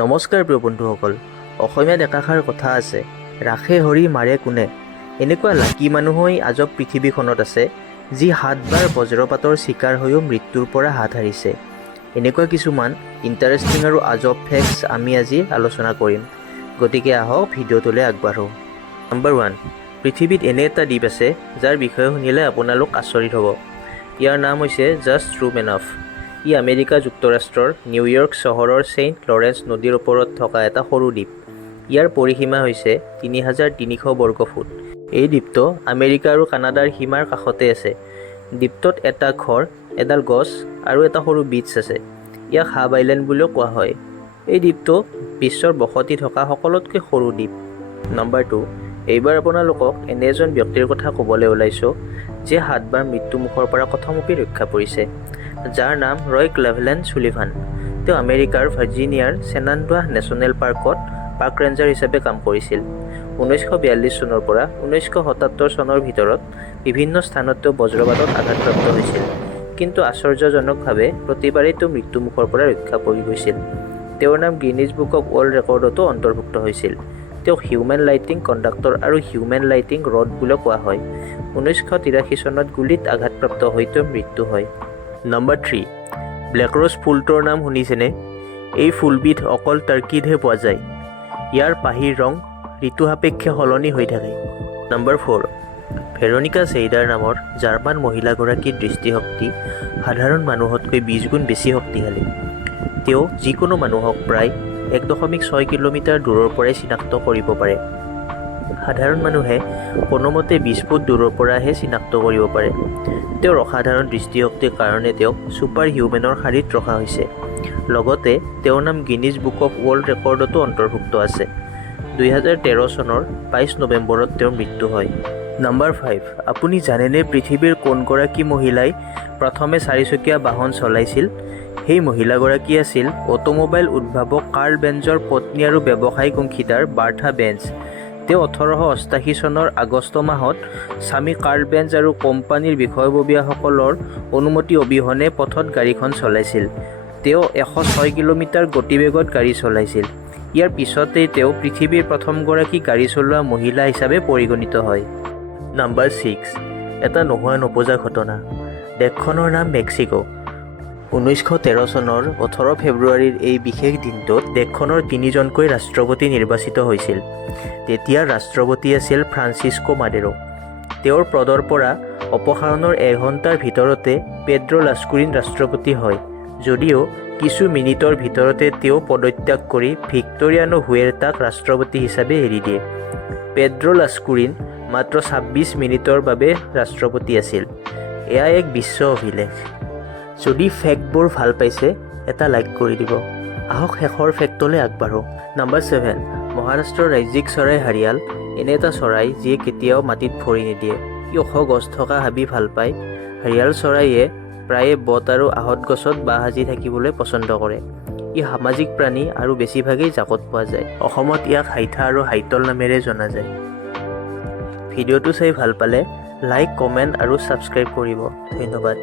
নমস্কাৰ প্ৰিয় বন্ধুসকল, অসমীয়া ডেকাষাৰ কথা আছে, ৰাখে হৰি মাৰে কোনে। এনেকুৱা লাকি মানুহই আজব পৃথিৱীখনত আছে যি 7 বাৰ বজ্ৰপাতৰ চিকাৰ হৈও মৃত্যুৰ পৰা হাত সাৰিছে। এনেকুৱা কিছুমান ইণ্টাৰেষ্টিং আৰু আজব ফেক্টছ আমি আজি আলোচনা কৰিম। গতিকে আহক ভিডিঅ'টোলৈ আগবাঢ়ো। নম্বৰ 1, পৃথিৱীত এনে এটা দ্বীপ আছে যাৰ বিষয়ে শুনিলে আপোনালোক আচৰিত হ'ব। ইয়াৰ নাম হৈছে জাষ্ট ট্ৰুমেনফ। ই আমেৰিকা যুক্তৰাষ্ট্ৰৰ নিউয়ৰ্ক চহৰৰ ছেইণ্ট লৰেন্স নদীৰ ওপৰত থকা এটা সৰু দ্বীপ। ইয়াৰ পৰিসীমা হৈছে 3300 বৰ্গফুট। এই দ্বীপটো আমেৰিকা আৰু কানাডাৰ সীমাৰ কাষতে আছে। দ্বীপটোত এটা ঘৰ, এডাল গছ আৰু এটা সৰু বীচ আছে। ইয়াক হাব আইলেণ্ড বুলিও কোৱা হয়। এই দ্বীপটো বিশ্বৰ বসতি থকা সকলোতকৈ সৰু দ্বীপ। নম্বৰ 2, এইবাৰ আপোনালোকক এনে এজন ব্যক্তিৰ কথা ক'বলৈ ওলাইছোঁ যে 7 বাৰ মৃত্যুমুখৰ পৰা কথমপি ৰক্ষা পৰিছে, যাৰ নাম ৰয় ক্লেভলেণ্ড চুলিভান। তেওঁ আমেৰিকাৰ ভাৰ্জিনিয়াৰ শ্বেনানডোৱা নেশ্যনেল পাৰ্কত পাৰ্ক ৰেঞ্জাৰ হিচাপে কাম কৰিছিল। 1942 চনৰ পৰা 1977 চনৰ ভিতৰত বিভিন্ন স্থানত তেওঁ বজ্ৰপাতত আঘাতপ্ৰাপ্ত হৈছিল, কিন্তু আশ্চৰ্যজনকভাৱে প্ৰতিবাৰেই তেওঁ মৃত্যুমুখৰ পৰা ৰক্ষা পৰি গৈছিল। তেওঁৰ নাম গিনিজ বুক অৱ ৱৰ্ল্ড ৰেকৰ্ডতো অন্তৰ্ভুক্ত হৈছিল। তেওঁক হিউমেন লাইটিং কণ্ডাক্টৰ আৰু হিউমেন লাইটিং ৰড বুলিও কোৱা হয়। 1983 চনত গুলীত আঘাতপ্ৰাপ্ত হৈ তেওঁৰ মৃত্যু হয়। নম্বৰ 3, ব্লেক ৰ'জ ফুলটোৰ নাম শুনিছেনে? এই ফুলবিধ অকল টাৰ্কিতহে পোৱা যায়। ইয়াৰ পাহিৰ ৰং ঋতু সাপেক্ষে সলনি হৈ থাকে। নম্বৰ 4, ভেৰনিকা ছেইডাৰ নামৰ জাৰ্মান মহিলাগৰাকীৰ দৃষ্টিশক্তি সাধাৰণ মানুহতকৈ 20 গুণ বেছি শক্তিশালী। তেওঁ যিকোনো মানুহক প্ৰায় 1.6 কিলোমিটাৰ দূৰৰ পৰাই চিনাক্ত কৰিব পাৰে। সাধাৰণ মানুহে কোনোমতে 20 ফুট দূৰৰ পৰাহে চিনাক্ত কৰিব পাৰে। তেওঁৰ অসাধাৰণ দৃষ্টিশক্তিৰ কাৰণে তেওঁক ছুপাৰ হিউমেনৰ শাৰীত ৰখা হৈছে। লগতে তেওঁৰ নাম গিনিজ বুক অৱ ৱৰ্ল্ড ৰেকৰ্ডতো অন্তৰ্ভুক্ত আছে। 2013 চনৰ 22 নৱেম্বৰত তেওঁৰ মৃত্যু হয়। নম্বৰ 5, আপুনি জানেনে পৃথিৱীৰ কোনগৰাকী মহিলাই প্ৰথমে 4চকীয়া বাহন চলাইছিল? সেই মহিলাগৰাকী আছিল অটোমোবাইল উদ্ভাৱক কাৰ্ল বেঞ্জৰ পত্নী আৰু ব্যৱসায়িক অংশীদাৰ বাৰ্থা বেঞ্জ। তেওঁ 1888 চনৰ আগষ্ট মাহত স্বামী কাৰ্ল বেঞ্জ আৰু কোম্পানীৰ বিষয়ববীয়াসকলৰ অনুমতি অবিহনে পথত গাড়ীখন চলাইছিল। তেওঁ 106 কিলোমিটাৰ গতিবেগত গাড়ী চলাইছিল। ইয়াৰ পিছতেই তেওঁ পৃথিৱীৰ প্ৰথমগৰাকী গাড়ী চলোৱা মহিলা হিচাপে পৰিগণিত হয়। নম্বৰ 6, এটা নোহোৱা নপজা ঘটনা। দেশখনৰ নাম মেক্সিকো। 1913 চনৰ 18 ফেব্ৰুৱাৰীৰ এই বিশেষ দিনটোত দেশখনৰ 3জনকৈ ৰাষ্ট্ৰপতি নিৰ্বাচিত হৈছিল। তেতিয়াৰ ৰাষ্ট্ৰপতি আছিল ফ্ৰান্সিস্কো মাডেৰো। তেওঁৰ পদৰ পৰা অপসাৰণৰ এঘণ্টাৰ ভিতৰতে পেড্ৰো লাস্কুৰিন ৰাষ্ট্ৰপতি হয়, যদিও কিছু মিনিটৰ ভিতৰতে তেওঁ পদত্যাগ কৰি ভিক্টোৰিয়ানো হুৱেৰটাক ৰাষ্ট্ৰপতি হিচাপে এৰি দিয়ে। পেড্ৰো লাস্কুৰিন মাত্ৰ 26 মিনিটৰ বাবে ৰাষ্ট্ৰপতি আছিল। এয়া এক বিশ্ব অভিলেখ। যদি ফেক্টবোৰ ভাল পাইছে এটা লাইক কৰি দিব। আহক শেষৰ ফেক্টলৈ আগবাঢ়ো। নম্বৰ 7, মহাৰাষ্ট্ৰৰ ৰাজ্যিক চৰাই হাৰিয়াল এনে এটা চৰাই যিয়ে কেতিয়াও মাটিত ভৰি নিদিয়ে। ই ওখ গছ থকা হাবি ভাল পায়। হাৰিয়াল চৰাইয়ে প্ৰায়ে বট আৰু আহঁত গছত বাঁহ সাজি থাকিবলৈ পচন্দ কৰে। ই সামাজিক প্ৰাণী আৰু বেছিভাগেই জাকত পোৱা যায়। অসমত ইয়াক হাইঠা আৰু হাইতল নামেৰে জনা যায়। ভিডিঅ'টো চাই ভাল পালে লাইক, কমেণ্ট আৰু ছাবস্ক্ৰাইব কৰিব। ধন্যবাদ।